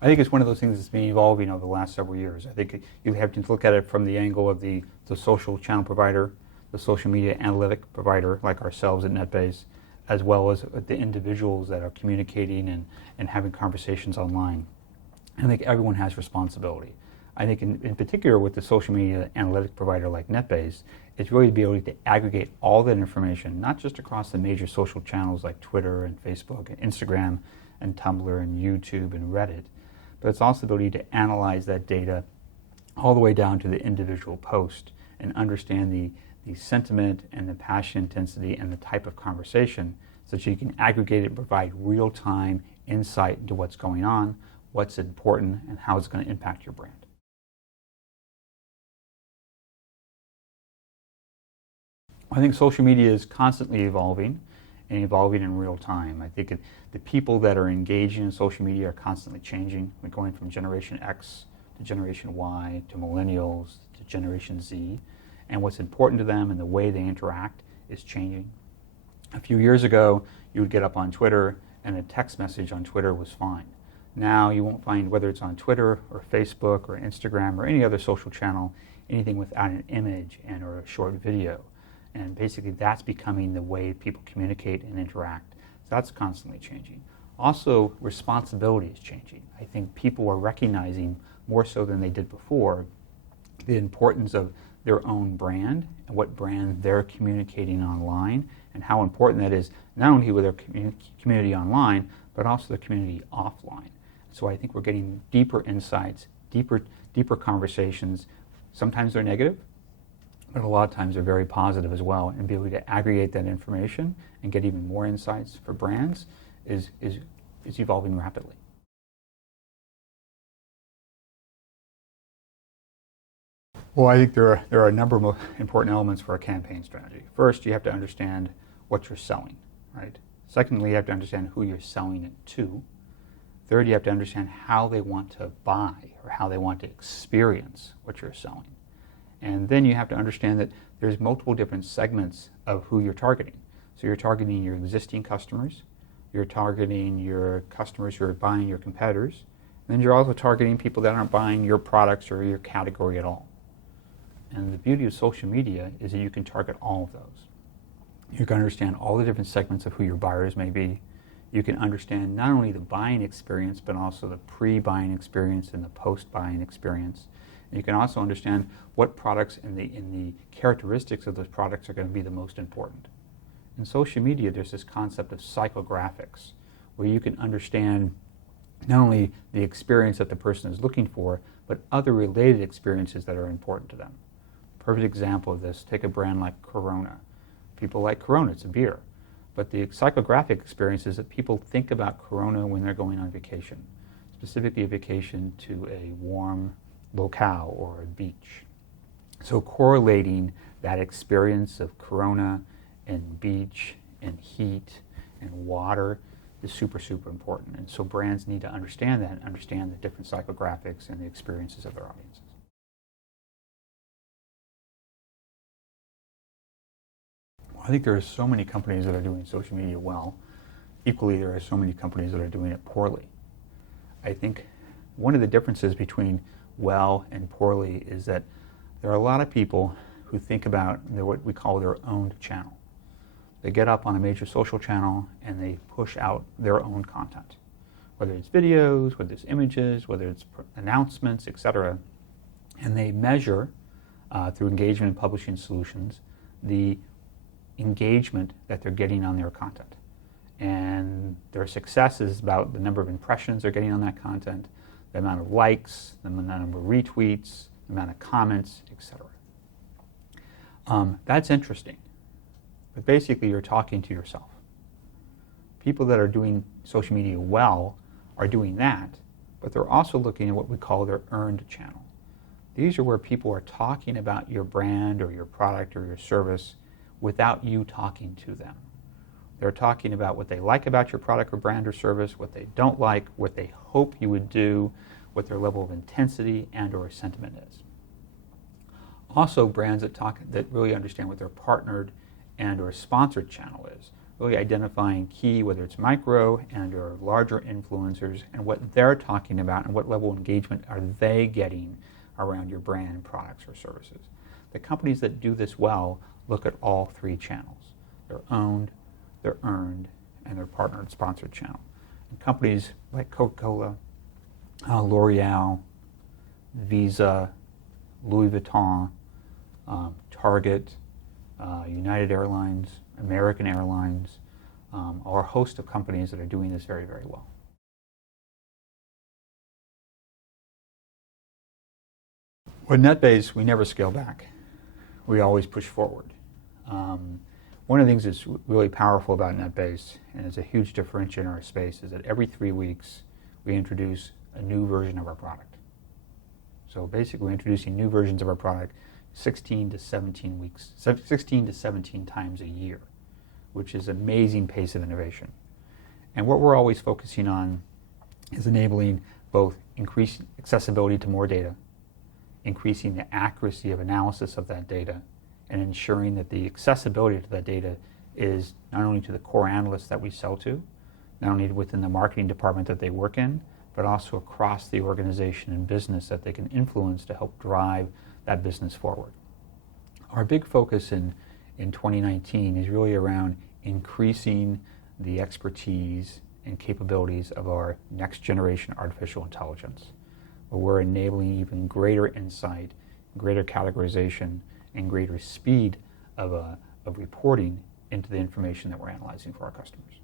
I think it's one of those things that's been evolving over the last several years. I think you have to look at it from the angle of the social channel provider, the social media analytic provider like ourselves at NetBase, as well as the individuals that are communicating and having conversations online. I think everyone has responsibility. I think in particular with the social media analytic provider like NetBase, it's really to be able to aggregate all that information, not just across the major social channels like Twitter and Facebook and Instagram and Tumblr and YouTube and Reddit, but it's also the ability to analyze that data all the way down to the individual post and understand the sentiment and the passion intensity and the type of conversation so that you can aggregate it and provide real-time insight into what's going on, what's important, and how it's going to impact your brand. I think social media is constantly evolving and evolving in real time. I think the people that are engaging in social media are constantly changing. We're going from Generation X to Generation Y to Millennials to Generation Z. And what's important to them and the way they interact is changing. A few years ago, you would get up on Twitter and a text message on Twitter was fine. Now you won't find, whether it's on Twitter or Facebook or Instagram or any other social channel, anything without an image and or a short video. And basically that's becoming the way people communicate and interact. So that's constantly changing. Also, responsibility is changing. I think people are recognizing more so than they did before the importance of their own brand and what brand they're communicating online and how important that is not only with their community online but also the community offline. So I think we're getting deeper insights, deeper conversations. Sometimes they're negative, but a lot of times they're very positive as well, and be able to aggregate that information and get even more insights for brands is evolving rapidly. Well, I think there are a number of important elements for a campaign strategy. First, you have to understand what you're selling, right? Secondly, you have to understand who you're selling it to. Third, you have to understand how they want to buy or how they want to experience what you're selling. And then you have to understand that there's multiple different segments of who you're targeting. So you're targeting your existing customers, you're targeting your customers who are buying your competitors, and then you're also targeting people that aren't buying your products or your category at all. And the beauty of social media is that you can target all of those. You can understand all the different segments of who your buyers may be. You can understand not only the buying experience, but also the pre-buying experience and the post-buying experience. And you can also understand what products and the characteristics of those products are going to be the most important. In social media, there's this concept of psychographics, where you can understand not only the experience that the person is looking for, but other related experiences that are important to them. Perfect example of this, take a brand like Corona. People like Corona, it's a beer. But the psychographic experience is that people think about Corona when they're going on vacation, specifically a vacation to a warm locale or a beach. So correlating that experience of Corona and beach and heat and water is super, super important. And so brands need to understand that and understand the different psychographics and the experiences of their audiences. I think there are so many companies that are doing social media well. Equally, there are so many companies that are doing it poorly. I think one of the differences between well and poorly is that there are a lot of people who think about what we call their own channel. They get up on a major social channel and they push out their own content, whether it's videos, whether it's images, whether it's announcements, etc. And they measure through engagement and publishing solutions the engagement that they're getting on their content. And their success is about the number of impressions they're getting on that content, the amount of likes, the number of retweets, the amount of comments, etc. That's interesting. But basically, you're talking to yourself. People that are doing social media well are doing that, but they're also looking at what we call their earned channel. These are where people are talking about your brand or your product or your service without you talking to them. They're talking about what they like about your product or brand or service, what they don't like, what they hope you would do, what their level of intensity and or sentiment is. Also, brands that really understand what their partnered and or sponsored channel is. really identifying key, whether it's micro and or larger influencers, and what they're talking about and what level of engagement are they getting around your brand, products, or services. The companies that do this well look at all three channels. They're owned, they're earned, and they're partnered sponsored channel. And companies like Coca-Cola, L'Oreal, Visa, Louis Vuitton, Target, United Airlines, American Airlines, are a host of companies that are doing this very, very well. With NetBase, we never scale back. We always push forward. One of the things that's really powerful about NetBase, and is a huge differentiator in our space, is that every 3 weeks we introduce a new version of our product. So basically we're introducing new versions of our product 16 to 17 times a year, which is an amazing pace of innovation. And what we're always focusing on is enabling both increased accessibility to more data, increasing the accuracy of analysis of that data, and ensuring that the accessibility to that data is not only to the core analysts that we sell to, not only within the marketing department that they work in, but also across the organization and business that they can influence to help drive that business forward. Our big focus in 2019 is really around increasing the expertise and capabilities of our next generation artificial intelligence, where we're enabling even greater insight, greater categorization, and greater speed of reporting into the information that we're analyzing for our customers.